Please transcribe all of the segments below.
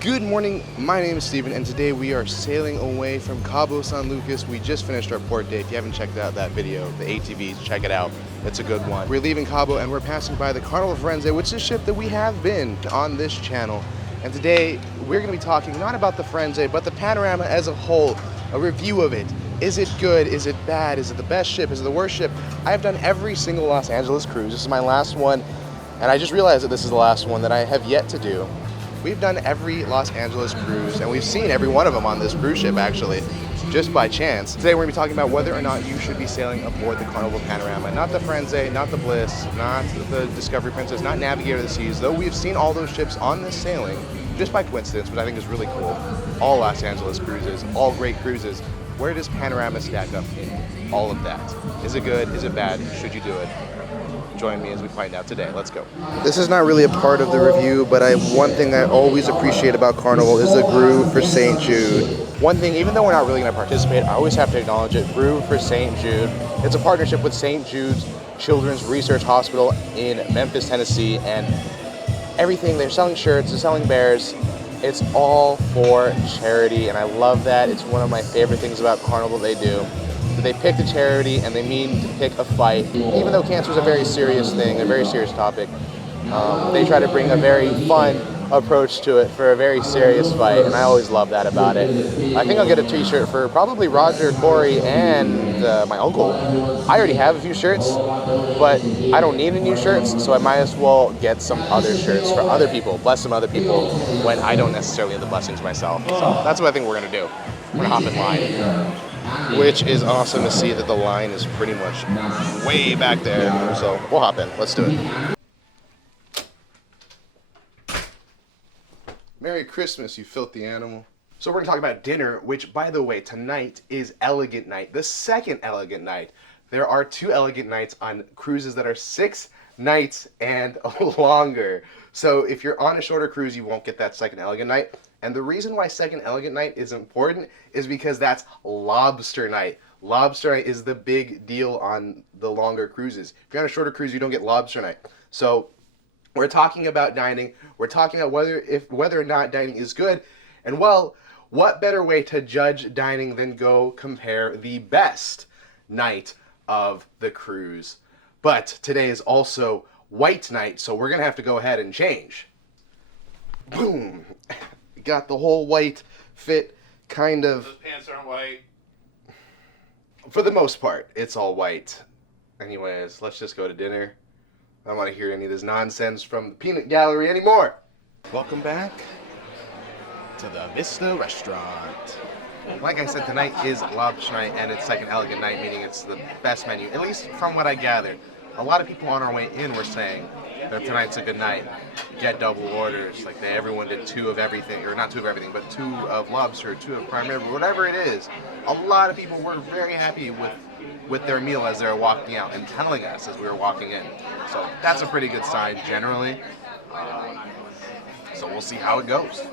Good morning, my name is Steven, and today we are sailing away from Cabo San Lucas. We just finished our port day. If you haven't checked out that video, the ATVs, check it out. It's a good one. We're leaving Cabo and we're passing by the Carnival Firenze, which is a ship that we have been on this channel. And today we're going to be talking not about the Firenze, but the Panorama as a whole, a review of it. Is it good? Is it bad? Is it the best ship? Is it the worst ship? I have done every single Los Angeles cruise. This is my last one, and I just realized that this is the last one that I have yet to do. We've done every Los Angeles cruise, and we've seen every one of them on this cruise ship, actually, just by chance. Today we're going to be talking about whether or not you should be sailing aboard the Carnival Panorama. Not the Firenze, not the Bliss, not the Discovery Princess, not Navigator of the Seas, though we've seen all those ships on this sailing, just by coincidence, which I think is really cool. All Los Angeles cruises, all great cruises. Where does Panorama stack up in all of that? Is it good? Is it bad? Should you do it? Join me as we find out today. Let's go. This is not really a part of the review, but one thing I always appreciate about Carnival is the Groove for St. Jude. One thing, even though we're not really going to participate, I always have to acknowledge it. Groove for St. Jude. It's a partnership with St. Jude's Children's Research Hospital in Memphis, Tennessee, and everything. They're selling shirts, they're selling bears. It's all for charity, and I love that. It's one of my favorite things about Carnival they do. They pick a charity and they mean to pick a fight. Even though cancer is a very serious thing, a very serious topic, they try to bring a very fun approach to it for a very serious fight, and I always love that about it. I think I'll get a t-shirt for probably Roger, Cory, and my uncle. I already have a few shirts, but I don't need any new shirts, so I might as well get some other shirts for other people, bless some other people when I don't necessarily have the blessings myself. So that's what I think we're going to do. We're going to hop in line. Which is awesome to see that the line is pretty much way back there. So we'll hop in. Let's do it. Merry Christmas, you filthy animal. So we're going to talk about dinner, which, by the way, tonight is Elegant Night, the second Elegant Night. There are 2 Elegant Nights on cruises that are 6 nights and longer. So if you're on a shorter cruise, you won't get that second Elegant Night. And the reason why second Elegant Night is important is because that's Lobster Night. Lobster Night is the big deal on the longer cruises. If you're on a shorter cruise, you don't get Lobster Night. So we're talking about dining. We're talking about whether or not dining is good. And well, what better way to judge dining than go compare the best night of the cruise? But today is also White Night, so we're going to have to go ahead and change. Boom. Got the whole white fit, kind of. Those pants aren't white. For the most part, it's all white. Anyways, let's just go to dinner. I don't want to hear any of this nonsense from the peanut gallery anymore. Welcome back to the Vista Restaurant. Like I said, tonight is Lobster Night, and it's second Elegant Night, meaning it's the best menu, at least from what I gathered. A lot of people on our way in were saying that tonight's a good night. Get double orders. Like everyone did 2 of everything, or not 2 of everything, but 2 of lobster, 2 of prime rib, whatever it is. A lot of people were very happy with their meal as they were walking out and telling us as we were walking in. So that's a pretty good sign generally. So we'll see how it goes.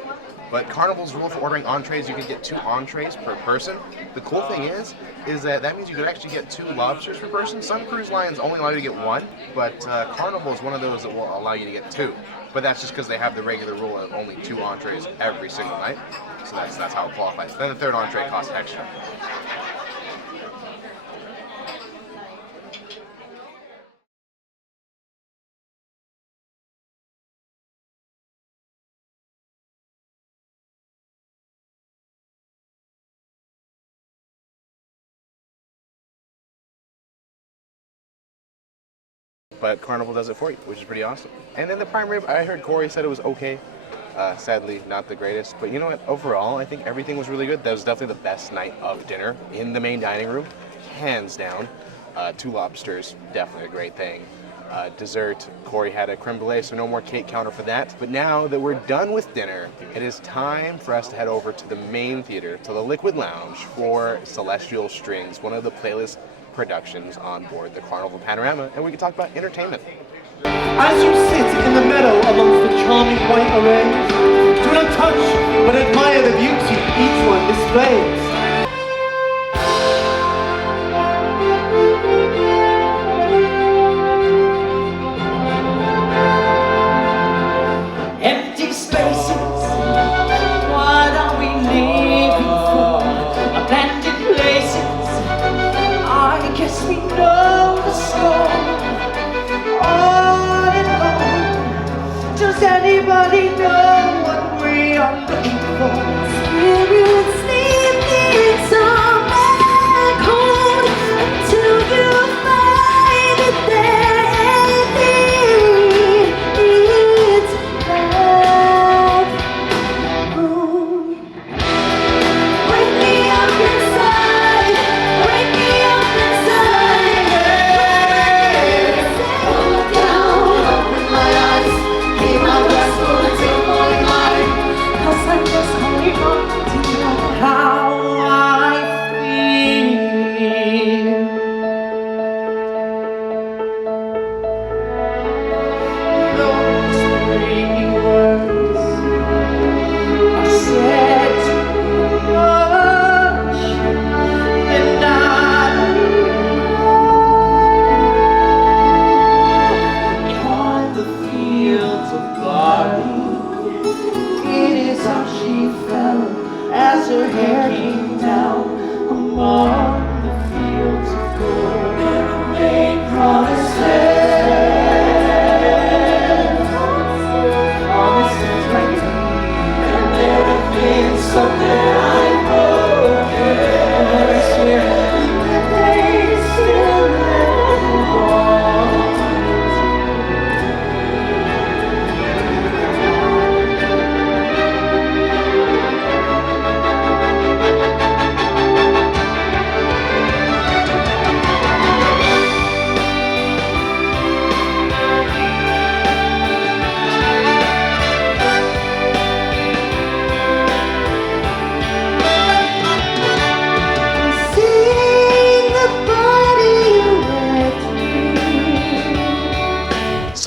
But Carnival's rule for ordering entrees, you can get 2 entrees per person. The cool thing is that means you could actually get 2 lobsters per person. Some cruise lines only allow you to get 1, but Carnival is one of those that will allow you to get 2. But that's just because they have the regular rule of only 2 entrees every single night. So that's how it qualifies. Then the 3rd entree costs extra. But Carnival does it for you, which is pretty awesome. And then the prime rib, I heard Cory said it was okay. Sadly, not the greatest. But you know what? Overall, I think everything was really good. That was definitely the best night of dinner in the main dining room, hands down. 2 lobsters, definitely a great thing. Dessert, Cory had a creme brulee, so no more cake counter for that. But now that we're done with dinner, it is time for us to head over to the main theater, to the Liquid Lounge, for Celestial Strings, one of the playlist productions on board the Carnival Panorama, and we can talk about entertainment. As you sit in the meadow amongst the charming white arrays, do not touch but admire the beauty each one displays. Empty spaces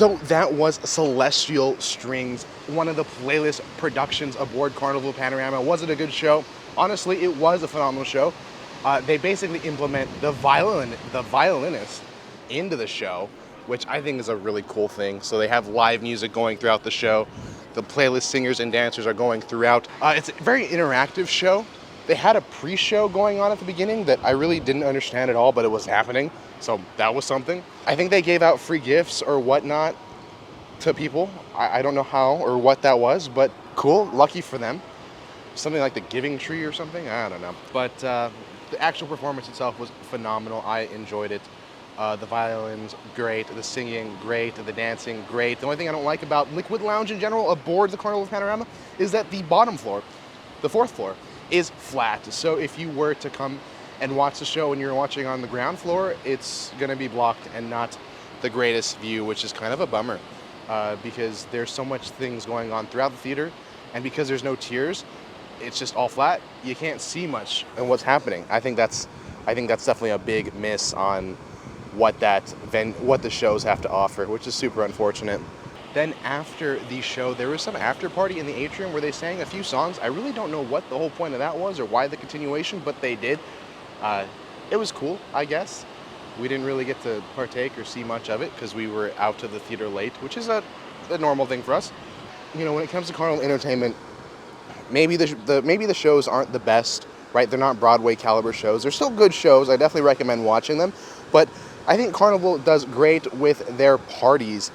So that was Celestial Strings, one of the playlist productions aboard Carnival Panorama. Was it a good show? Honestly, it was a phenomenal show. They basically implement the violinist into the show, which I think is a really cool thing. So they have live music going throughout the show. The playlist singers and dancers are going throughout. It's a very interactive show. They had a pre-show going on at the beginning that I really didn't understand at all, but it was happening. So that was something. I think they gave out free gifts or whatnot to people. I don't know how or what that was, but cool, lucky for them. Something like the Giving Tree or something, I don't know. But the actual performance itself was phenomenal. I enjoyed it. The violins, great. The singing, great. The dancing, great. The only thing I don't like about Liquid Lounge in general aboard the Carnival Panorama is that the bottom floor, the fourth floor, is flat. So if you were to come and watch the show and you're watching on the ground floor, it's gonna be blocked and not the greatest view, which is kind of a bummer because there's so much things going on throughout the theater, and because there's no tiers, it's just all flat. You can't see much and what's happening. I think that's definitely a big miss on what the shows have to offer, which is super unfortunate. Then after the show, there was some after party in the atrium where they sang a few songs. I really don't know what the whole point of that was or why the continuation, but they did. It was cool, I guess. We didn't really get to partake or see much of it because we were out to the theater late, which is a normal thing for us. You know, when it comes to Carnival Entertainment, maybe the shows aren't the best, right? They're not Broadway caliber shows. They're still good shows. I definitely recommend watching them, but I think Carnival does great with their parties.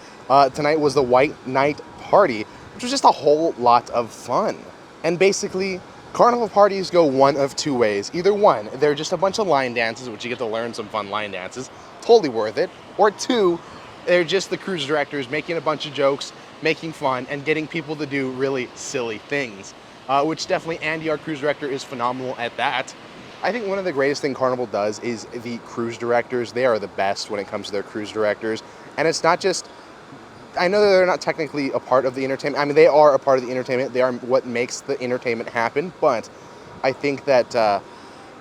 Tonight was the White Night Party, which was just a whole lot of fun. And basically, Carnival parties go one of two ways. Either one, they're just a bunch of line dances, which you get to learn some fun line dances, totally worth it. Or two, they're just the cruise directors making a bunch of jokes, making fun, and getting people to do really silly things. Which definitely Andy, our cruise director, is phenomenal at that. I think one of the greatest thing Carnival does is the cruise directors. They are the best when it comes to their cruise directors. And it's not just, I know that they're not technically a part of the entertainment. I mean, they are a part of the entertainment. They are what makes the entertainment happen. But I think that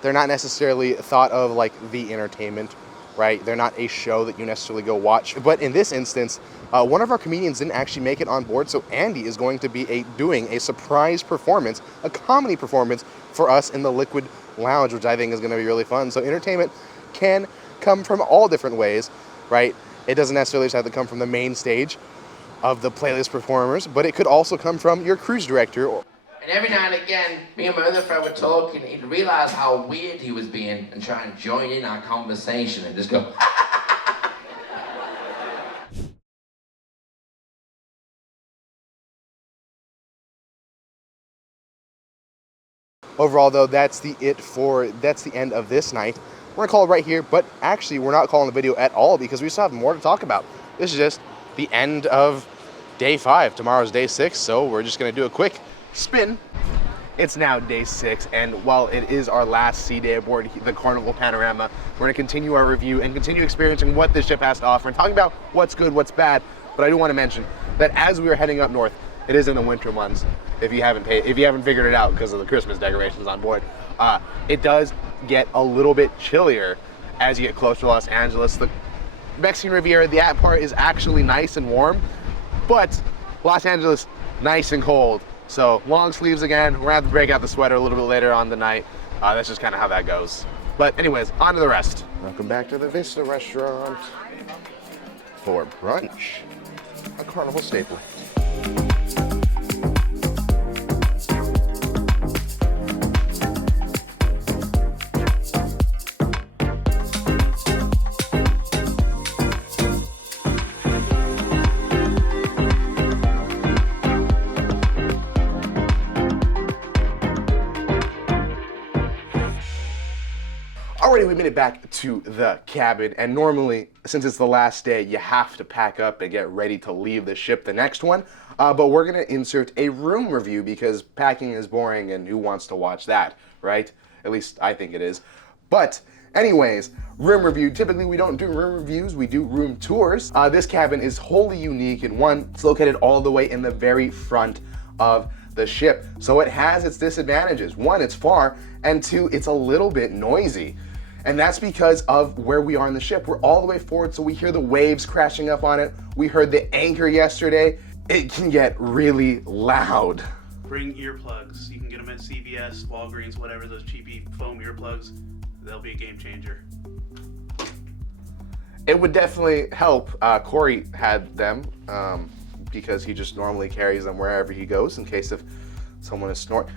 they're not necessarily thought of like the entertainment, right? They're not a show that you necessarily go watch. But in this instance, one of our comedians didn't actually make it on board. So Andy is going to be doing a surprise performance, a comedy performance for us in the Liquid Lounge, which I think is going to be really fun. So entertainment can come from all different ways, right? It doesn't necessarily just have to come from the main stage of the playlist performers, but it could also come from your cruise director. And every now and again, me and my other friend were talking, he'd realize how weird he was being and try and join in our conversation and just go, Overall, though, that's the end of this night. We're gonna call it right here, but actually, we're not calling the video at all because we still have more to talk about. This is just the end of day 5. Tomorrow's day 6, so we're just gonna do a quick spin. It's now day 6, and while it is our last sea day aboard the Carnival Panorama, we're gonna continue our review and continue experiencing what this ship has to offer and talking about what's good, what's bad. But I do want to mention that as we are heading up north, it is in the winter months. If you haven't figured it out because of the Christmas decorations on board, it does get a little bit chillier as you get closer to Los Angeles. The Mexican Riviera, that part is actually nice and warm, but Los Angeles, nice and cold. So long sleeves again. We're gonna have to break out the sweater a little bit later on the night. That's just kind of how that goes. But anyways, on to the rest. Welcome back to the Vista Restaurant for brunch, a Carnival staple. Alrighty, we made it back to the cabin, and normally, since it's the last day, you have to pack up and get ready to leave the ship the next one, but we're going to insert a room review because packing is boring and who wants to watch that, right? At least I think it is. But anyways, room review. Typically we don't do room reviews, we do room tours. This cabin is wholly unique in one, it's located all the way in the very front of the ship, so it has its disadvantages. One, it's far, and two, it's a little bit noisy. And that's because of where we are in the ship. We're all the way forward, so we hear the waves crashing up on it. We heard the anchor yesterday. It can get really loud. Bring earplugs. You can get them at CVS, Walgreens, whatever, those cheapy foam earplugs. They'll be a game changer. It would definitely help. Cory had them because he just normally carries them wherever he goes in case if someone is snoring.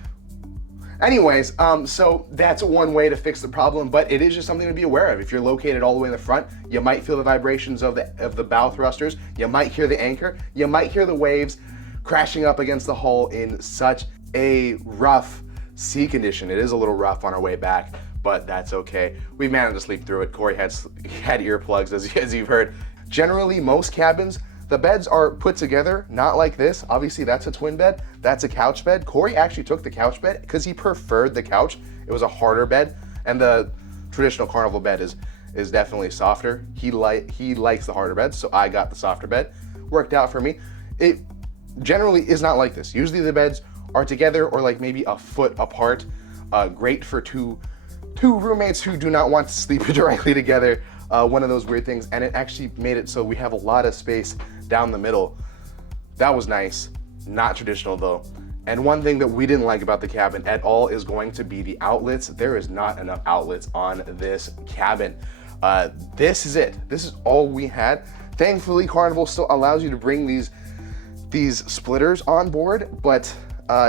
Anyways, so that's one way to fix the problem, but it is just something to be aware of. If you're located all the way in the front, you might feel the vibrations of the bow thrusters. You might hear the anchor. You might hear the waves crashing up against the hull in such a rough sea condition. It is a little rough on our way back, but that's okay. We managed to sleep through it. Cory had earplugs, as you've heard. Generally, most cabins, the beds are put together, not like this. Obviously, that's a twin bed. That's a couch bed. Cory actually took the couch bed because he preferred the couch. It was a harder bed, and the traditional Carnival bed is definitely softer. He likes the harder beds, so I got the softer bed. Worked out for me. It generally is not like this. Usually the beds are together or like maybe a foot apart. Great for two roommates who do not want to sleep directly together. One of those weird things, and it actually made it so we have a lot of space down the middle. That was nice. Not traditional though. And one thing that we didn't like about the cabin at all is going to be the outlets. There is not enough outlets on this cabin. This is it. This is all we had. Thankfully, Carnival still allows you to bring these splitters on board, but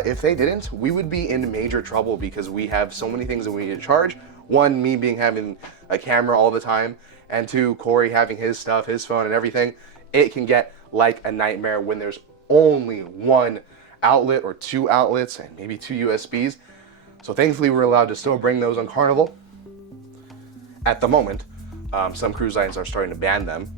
if they didn't, we would be in major trouble because we have so many things that we need to charge. One, me having a camera all the time, and two, Cory having his stuff, his phone and everything. It can get like a nightmare when there's only one outlet or two outlets and maybe two USBs. So thankfully we're allowed to still bring those on Carnival. At the moment, some cruise lines are starting to ban them.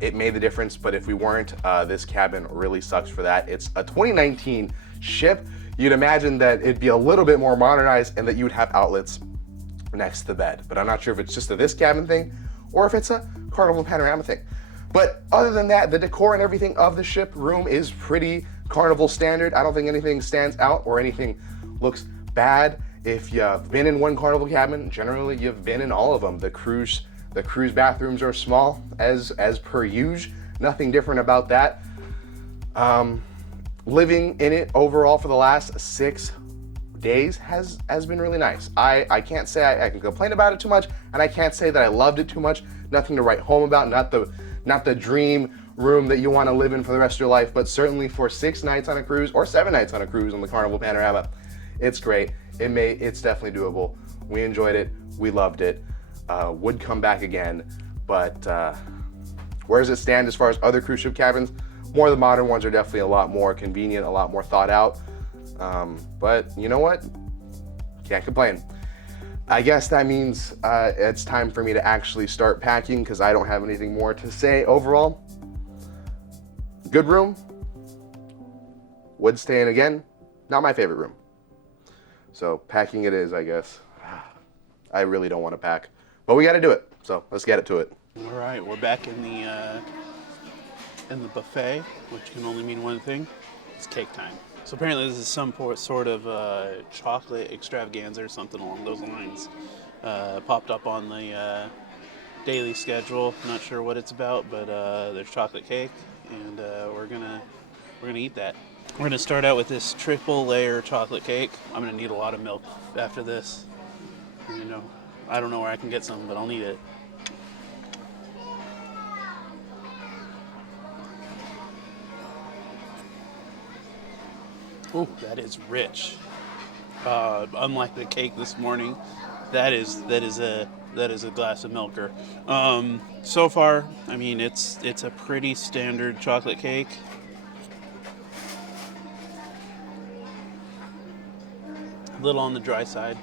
It made the difference, but if we weren't, this cabin really sucks for that. It's a 2019 ship. You'd imagine that it'd be a little bit more modernized and that you would have outlets next to the bed. But I'm not sure if it's just a this cabin thing or if it's a Carnival Panorama thing. But other than that, the decor and everything of the ship room is pretty Carnival standard. I don't think anything stands out or anything looks bad. If you've been in one Carnival cabin, generally you've been in all of them. The cruise bathrooms are small as per usual. Nothing different about that. Living in it overall for the last 6 days has been really nice. I can't say I can complain about it too much, and I can't say that I loved it too much. Nothing to write home about, not the dream room that you want to live in for the rest of your life, but certainly for 6 nights on a cruise or 7 nights on a cruise on the Carnival Panorama, it's great. It's definitely doable. We enjoyed it. We loved it. Would come back again, but where does it stand as far as other cruise ship cabins? More of the modern ones are definitely a lot more convenient, a lot more thought out. But you know what? Can't complain. I guess that means it's time for me to actually start packing because I don't have anything more to say overall. Good room. Would stay in again. Not my favorite room. So packing it is, I guess. I really don't want to pack, but we got to do it. So let's get it to it. All right, we're back in the buffet, which can only mean one thing: it's cake time. So apparently this is some sort of chocolate extravaganza or something along those lines. Popped up on the daily schedule. Not sure what it's about, but there's chocolate cake, and we're gonna eat that. We're gonna start out with this triple layer chocolate cake. I'm gonna need a lot of milk after this. You know, I don't know where I can get some, but I'll need it. Oh, that is rich. Unlike the cake this morning, that is a glass of milker. So far, I mean, it's a pretty standard chocolate cake. A little on the dry side,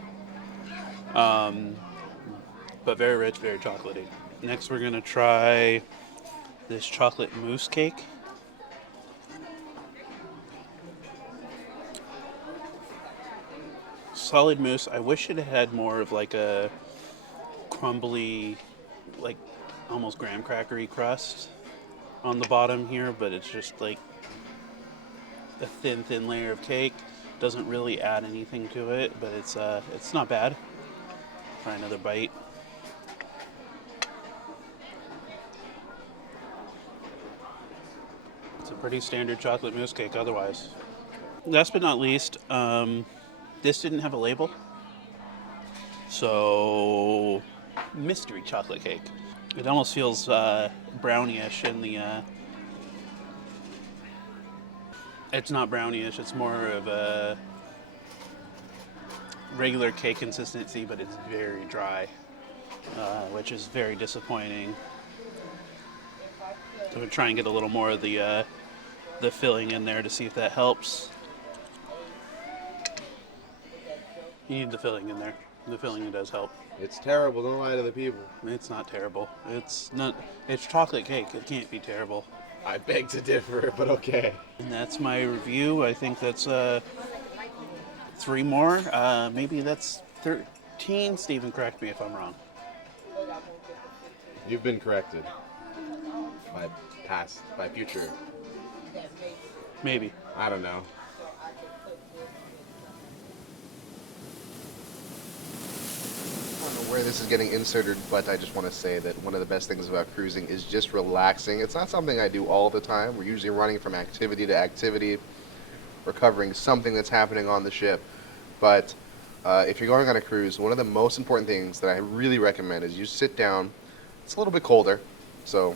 but very rich, very chocolatey. Next, we're gonna try this chocolate mousse cake. Solid mousse. I wish it had more of like a crumbly, like almost graham crackery crust on the bottom here, but it's just like a thin layer of cake. Doesn't really add anything to it, but it's not bad. Try another bite. It's a pretty standard chocolate mousse cake otherwise. Last but not least, this didn't have a label. So, mystery chocolate cake. It almost feels brownie-ish in the... It's not brownie-ish, it's more of a regular cake consistency, but it's very dry, which is very disappointing. So we'll try and get a little more of the filling in there to see if that helps. You need the filling in there. The filling does help. It's terrible. Don't lie to the people. It's not terrible. It's chocolate cake. It can't be terrible. I beg to differ, but okay. And that's my review. I think that's 3 more. Maybe that's 13. Stephen, correct me if I'm wrong. You've been corrected. By future. Maybe. I don't know. I don't know where this is getting inserted, but I just want to say that one of the best things about cruising is just relaxing. It's not something I do all the time. We're usually running from activity to activity. We're covering something that's happening on the ship. But if you're going on a cruise, one of the most important things that I really recommend is you sit down. It's a little bit colder, so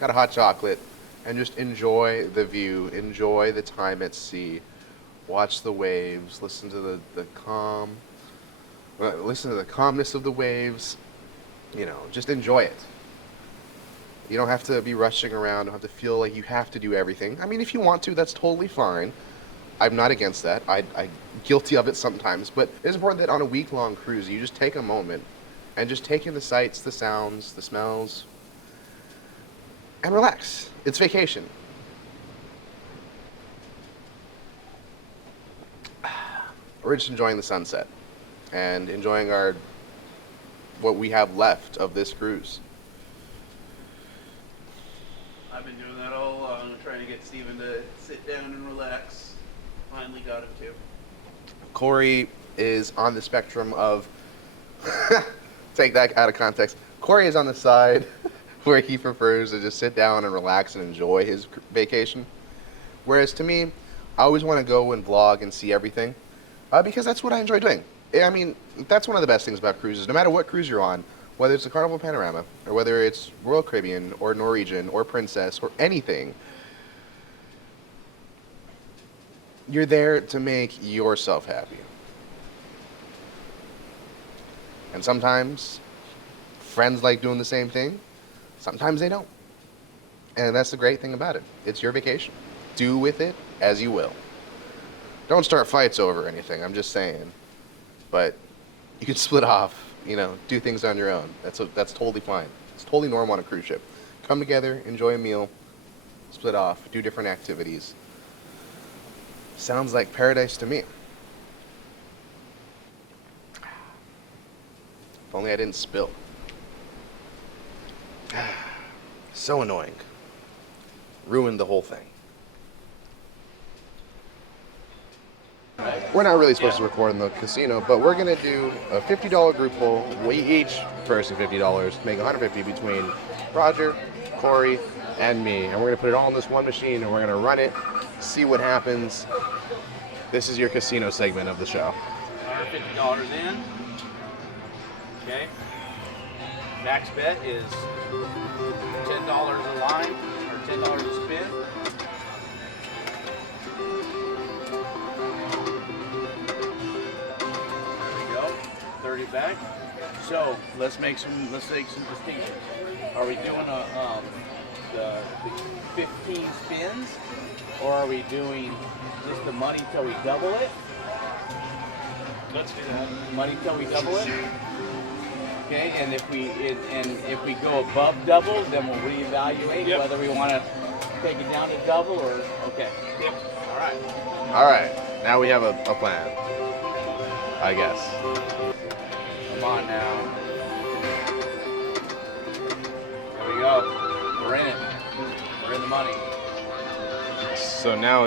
got a hot chocolate, and just enjoy the view, enjoy the time at sea, watch the waves, listen to listen to the calmness of the waves, just enjoy it. You don't have to be rushing around, don't have to feel like you have to do everything. I mean, if you want to, that's totally fine. I'm not against that. I'm guilty of it sometimes, but it's important that on a week-long cruise, you just take a moment and just take in the sights, the sounds, the smells, and relax. It's vacation. We're just enjoying the sunset and enjoying what we have left of this cruise. I've been doing that all along, trying to get Stephen to sit down and relax. Finally got him to. Cory is on the spectrum of... take that out of context. Cory is on the side where he prefers to just sit down and relax and enjoy his vacation. Whereas to me, I always want to go and vlog and see everything because that's what I enjoy doing. I mean, that's one of the best things about cruises. No matter what cruise you're on, whether it's the Carnival Panorama or whether it's Royal Caribbean or Norwegian or Princess or anything, you're there to make yourself happy. And sometimes friends like doing the same thing. Sometimes they don't. And that's the great thing about it. It's your vacation. Do with it as you will. Don't start fights over anything, I'm just saying. But you can split off, do things on your own. That's totally fine. It's totally normal on a cruise ship. Come together, enjoy a meal, split off, do different activities. Sounds like paradise to me. If only I didn't spill. So annoying. Ruined the whole thing. We're not really supposed to record in the casino, but we're gonna do a $50 group pool. We each person $50, make $150 between Roger, Cory, and me. And we're gonna put it all in this one machine and we're gonna run it, see what happens. This is your casino segment of the show. $150 in. Okay. Max bet is $10 a line or $10 a spin. There we go. 30 back. So let's make some distinctions. Are we doing the 15 spins, or are we doing just the money till we double it? Let's do that. Money till we double it. Okay, and if we go above double, then we'll reevaluate whether we want to take it down to double or okay. Yep. All right. All right, now we have a plan, I guess. Come on now. There we go. We're in it. We're in the money. So now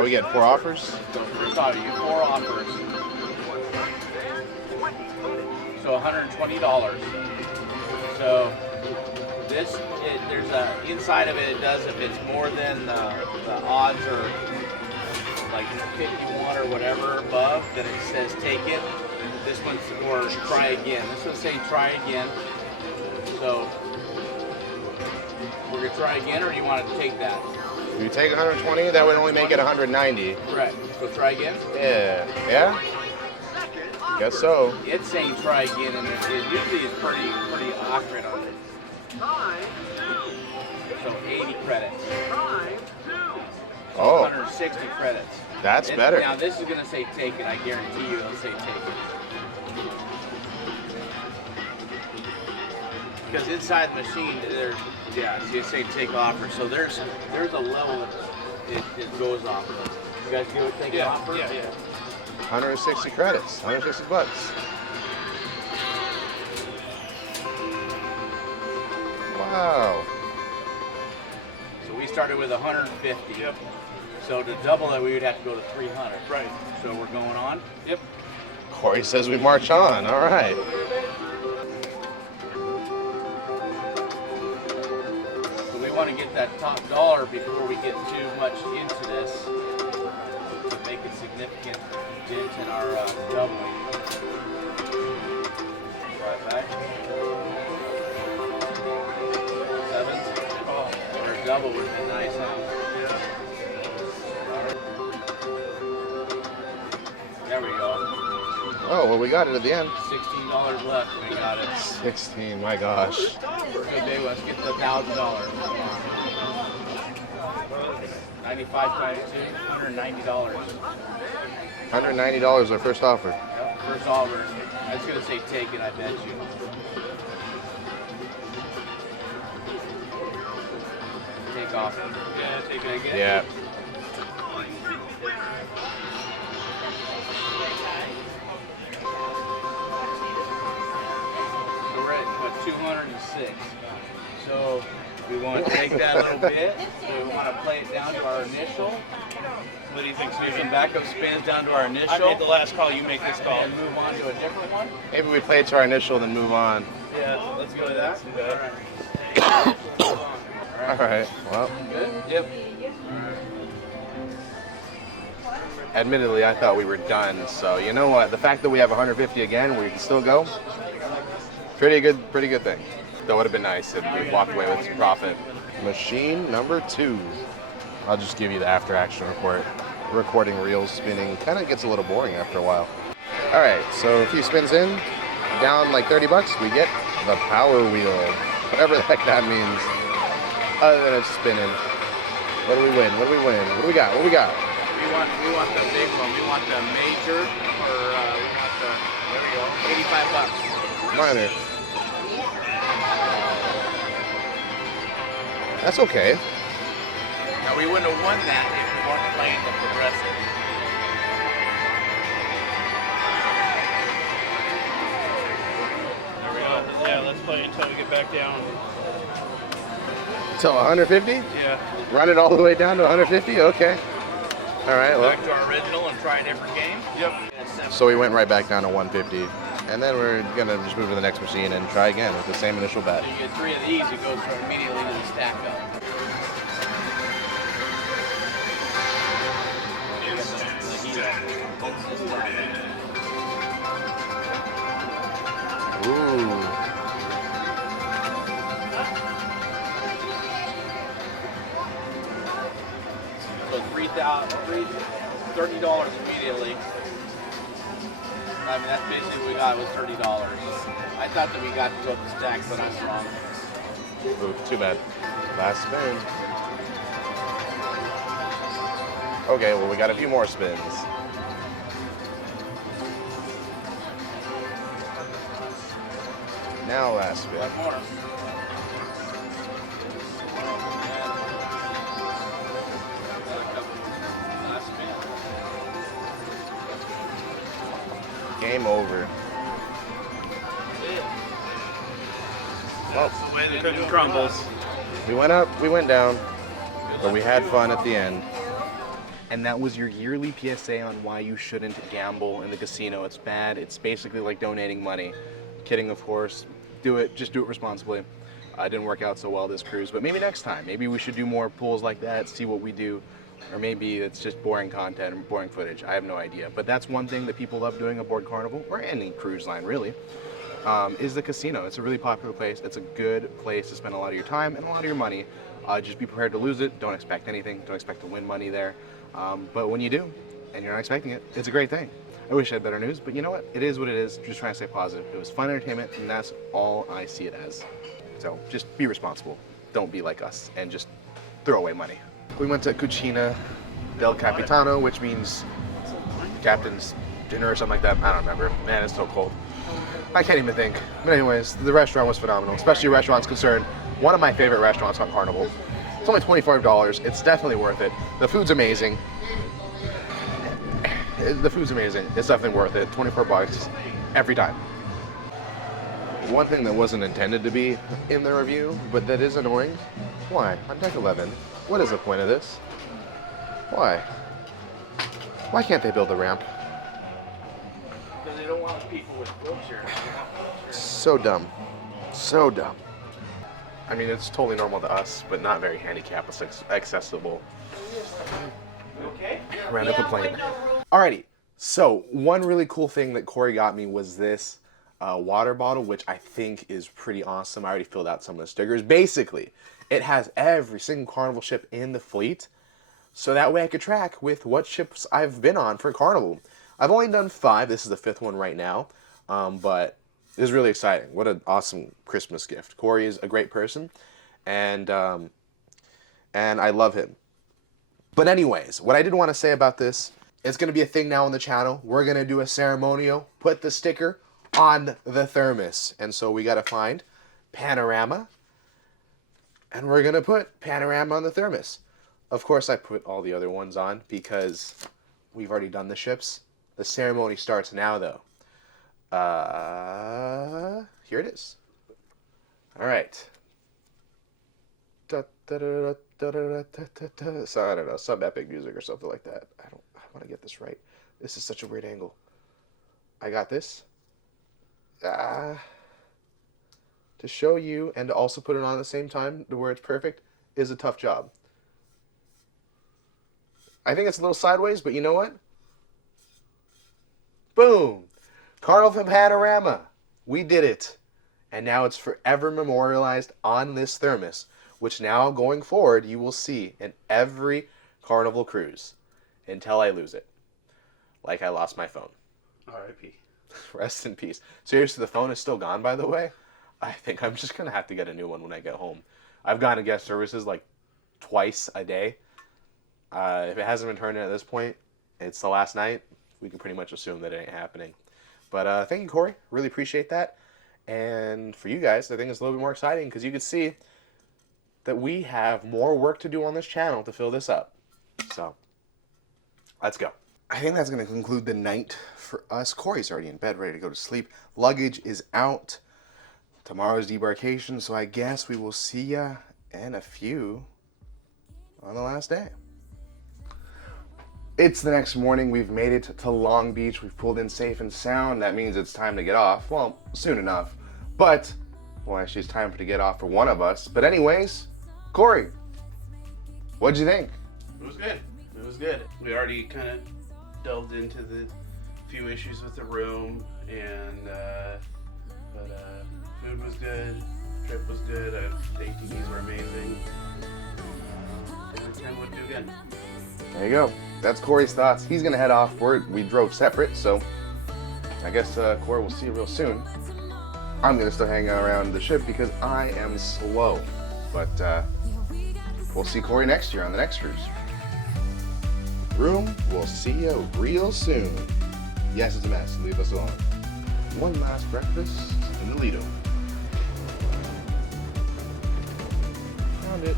we get 4 offers. So first off, you get 4 offers. So $120. So this, there's a inside of it. It does if it's more than the odds are like 51 or whatever above, then it says take it. This one's or try again. This one's saying try again. So we're gonna try again, or do you want to take that? If you take 120, that would only make it 190. Right. So try again. Yeah. Yeah? Guess so. It's saying try again, and it usually is pretty accurate on it. So 80 credits. Oh. 160 credits. That's better. Now this is gonna say take it. I guarantee you, it'll say take it. Because inside the machine, there's see it's saying take offer. So there's a level that it goes off of. You guys do it take offer? Yeah. 160 credits, 160 bucks. Wow. So we started with 150. Yep. So to double it, we would have to go to 300. Right. So we're going on? Yep. Cory says we march on. All right. So we want to get that top dollar before we get too much into this to make a significant dent in our doubling. Right back. 7. Oh, or a double would be nice, huh? There we go. Oh, well, we got it at the end. $16 left. We got it. 16, my gosh. Good day. Let's get the $1,000. 95 times 2, $190. $190 our first offer. Yep, first offer. I was gonna say take it. I bet you. Take off. Yeah, take it again. Yeah. So we're at 206. So we want to take that a little bit. So we want to play it down to our initial. What do you think, Do Stephen? some backup spins down to our initial. I made the last call. You make this call. And move on to a different one. Maybe we play it to our initial, then move on. Yeah, let's go to that. All right. Well, Good? Yep. admittedly, I thought we were done. So you know what? The fact that we have 150 again, we can still go. Pretty good thing. That would have been nice if we walked away with some profit. Machine number 2. I'll just give you the after action report. Recording reels spinning kind of gets a little boring after a while. All right, so a few spins in, down like 30 bucks, we get the power wheel. Whatever the heck that means. Other than it's spinning. What do we win? What do we win? What do we got? What do we got? We want the big one. We want the major, or we want the, there we go, 85 bucks. Minor. That's okay. Now we wouldn't have won that if we weren't playing the progressive. There we go. Yeah, let's play until we get back down. So 150? Yeah. Run it all the way down to 150? Okay. All right, well. Back to our original and try a different game. Yep. So we went right back down to 150. And then we're gonna just move to the next machine and try again with the same initial bet. So you get 3 of these, it goes immediately to the stack up. Ooh. So $30 immediately. I mean, that's basically what we got was $30. I thought that we got to go up the stack, but I'm wrong. Ooh, too bad. Last spin. Okay, well, we got a few more spins. Now last spin. One more. Last spin. Game over. That's the way the cookie crumbles. We went up, we went down, but we had fun at the end. And that was your yearly PSA on why you shouldn't gamble in the casino. It's bad. It's basically like donating money. Kidding, of course. Just do it responsibly. It didn't work out so well this cruise, but maybe next time. Maybe we should do more pools like that, see what we do. Or maybe it's just boring content and boring footage. I have no idea. But that's one thing that people love doing aboard Carnival, or any cruise line really, is the casino. It's a really popular place. It's a good place to spend a lot of your time and a lot of your money. Just be prepared to lose it. Don't expect anything. Don't expect to win money there. But when you do, and you're not expecting it, it's a great thing. I wish I had better news, but you know what? It is what it is. Just trying to stay positive. It was fun entertainment, and that's all I see it as. So just be responsible. Don't be like us, and just throw away money. We went to Cucina Del Captitana, which means captain's dinner or something like that. I don't remember. Man, it's so cold. I can't even think. But anyways, the restaurant was phenomenal, especially restaurants concerned. One of my favorite restaurants on Carnival. It's only $25. It's definitely worth it. The food's amazing. The food's amazing. It's definitely worth it. 24 bucks every time. One thing that wasn't intended to be in the review, but that is annoying. Why? On deck 11. What is the point of this? Why? Why can't they build a ramp? Because they don't want people with wheelchairs. So dumb. So dumb. I mean, it's totally normal to us, but not very handicap accessible. Okay? Random complaint. Alrighty, so one really cool thing that Cory got me was this water bottle, which I think is pretty awesome. I already filled out some of the stickers. Basically, it has every single Carnival ship in the fleet, so that way I could track with what ships I've been on for Carnival. I've only done 5. This is the 5th one right now, but this is really exciting. What an awesome Christmas gift. Cory is a great person, and I love him. But anyways, what I did want to say about this, it's going to be a thing now on the channel. We're going to do a ceremonial, put the sticker on the thermos. And so we got to find Panorama, and we're going to put Panorama on the thermos. Of course, I put all the other ones on because we've already done the ships. The ceremony starts now, though. Here it is. All right. So I don't know, some epic music or something like that. I want to get this right. This is such a weird angle. I got this. To show you and to also put it on at the same time to where it's perfect is a tough job. I think it's a little sideways, but you know what? Boom! Carnival Panorama. We did it. And now it's forever memorialized on this thermos, which now, going forward, you will see in every Carnival cruise until I lose it. Like I lost my phone. R.I.P. Rest in peace. Seriously, the phone is still gone, by the way. I think I'm just going to have to get a new one when I get home. I've gone to guest services like twice a day. If it hasn't been turned in at this point, it's the last night. We can pretty much assume that it ain't happening. But thank you, Cory. Really appreciate that. And for you guys, I think it's a little bit more exciting because you can see that we have more work to do on this channel to fill this up. So, let's go. I think that's going to conclude the night for us. Cory's already in bed, ready to go to sleep. Luggage is out. Tomorrow's debarkation, so I guess we will see ya in a few on the last day. It's the next morning. We've made it to Long Beach. We've pulled in safe and sound. That means it's time to get off. Well, soon enough. But, well, actually, it's time to get off for one of us. But anyways, Cory, what'd you think? It was good. It was good. We already kind of delved into the few issues with the room, and but food was good, trip was good, the ATVs were amazing. And 10 would do again. There you go. That's Cory's thoughts. He's gonna head off. We drove separate, so I guess Cory will see you real soon. I'm gonna still hang out around the ship because I am slow. But we'll see Cory next year on the next cruise. Room, we'll see you real soon. Yes, it's a mess. Leave us alone. One last breakfast in the Lido. Found it.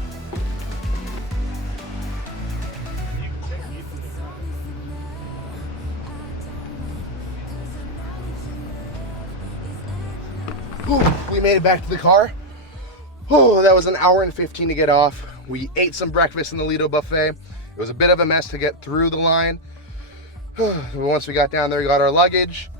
We made it back to the car. Oh, that was an hour and 15 to get off. We ate some breakfast in the Lido buffet. It was a bit of a mess to get through the line. Once we got down there, we got our luggage.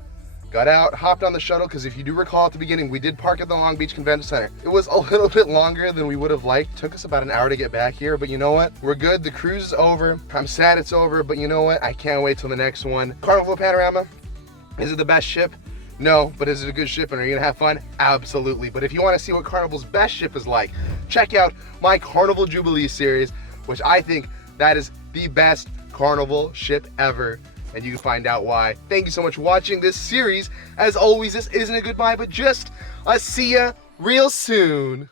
got out, hopped on the shuttle, because if you do recall at the beginning, we did park at the Long Beach Convention Center. It was a little bit longer than we would have liked. Took us about an hour to get back here, but you know what? We're good. The cruise is over. I'm sad it's over, but you know what? I can't wait till the next one. Carnival Panorama, is it the best ship? No, but is it a good ship and are you gonna have fun? Absolutely. But if you wanna see what Carnival's best ship is like, check out my Carnival Jubilee series, which I think that is the best Carnival ship ever. And you can find out why. Thank you so much for watching this series. As always, this isn't a goodbye, but just a see ya real soon.